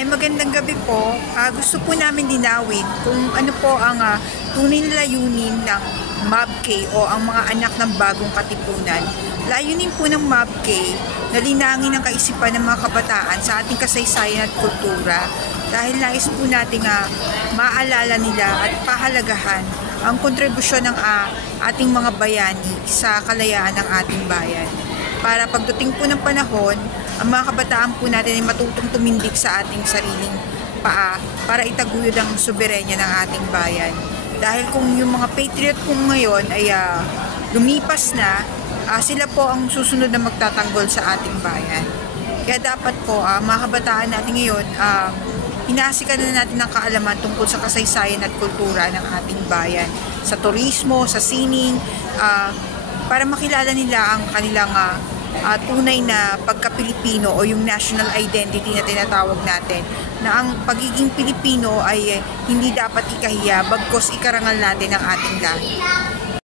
Ay magandang gabi po. Gusto po namin linawin kung ano po ang tunay na layunin ng MABK o ang mga anak ng bagong katipunan. Layunin po ng MABK na linangin ang kaisipan ng mga kabataan sa ating kasaysayan at kultura dahil nais po natin maalala nila at pahalagahan ang kontribusyon ng ating mga bayani sa kalayaan ng ating bayan. Para pagdating po ng panahon, ang mga kabataan po natin ay matutong tumindig sa ating sariling paa para itaguyod ang soberenya ng ating bayan. Dahil kung yung mga patriot po ngayon ay lumipas na, sila po ang susunod na magtatanggol sa ating bayan. Kaya dapat po mga kabataan natin ngayon, hinasikan na natin ang kaalaman tungkol sa kasaysayan at kultura ng ating bayan. Sa turismo, sa sining, para makilala nila ang kanilang tunay na pagka-Pilipino o yung national identity na tinatawag natin, na ang pagiging Pilipino ay hindi dapat ikahiya bagkus ikarangal natin ang ating lahi.